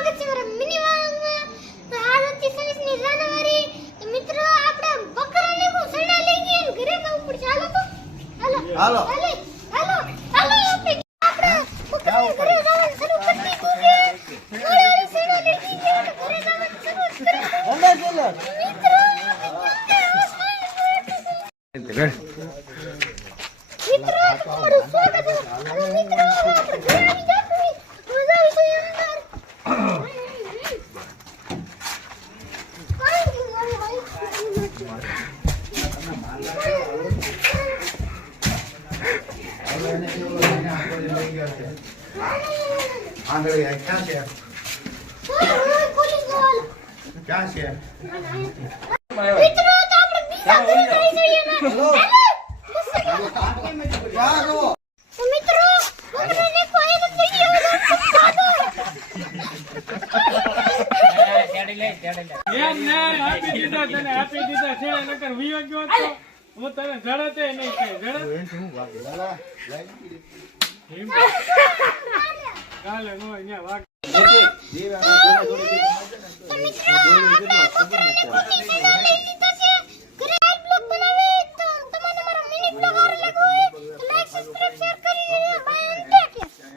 સ્વાગત છે મારા મિની વાળામાં. તો આજ હતી 26મી જાન્યુઆરી. તો મિત્રો આપણે બકરાને કો સડા લઈ ગયા ઘરે જવું પડશે. હાલો તો હાલો આપણે બકરા ઘરે જવાનું શરૂ કરી દીધું છે. ઓલા સડા લઈ ગયા ઘરે જવાનું શરૂ કરી. મિત્રો તમારું સ્વાગત છે. અને મિત્રો આપણે ઘરે આવી જાશું. મજા આવી ગઈ અંદર. आंधळे है क्या है क्या है મિત્રો તો આપણે બીજા ઘરે જઈ જઈએ ને. जाओ તો મિત્રો બકરાને કોઈ નથી ગયો. એમ ને આપી દીધા તને આપી દીધા છે નકર વિયો ગયો તો હું તને જડતે નહીં કે જડત કાલે નો અહીંયા વાગ તો મિત્રો આપણે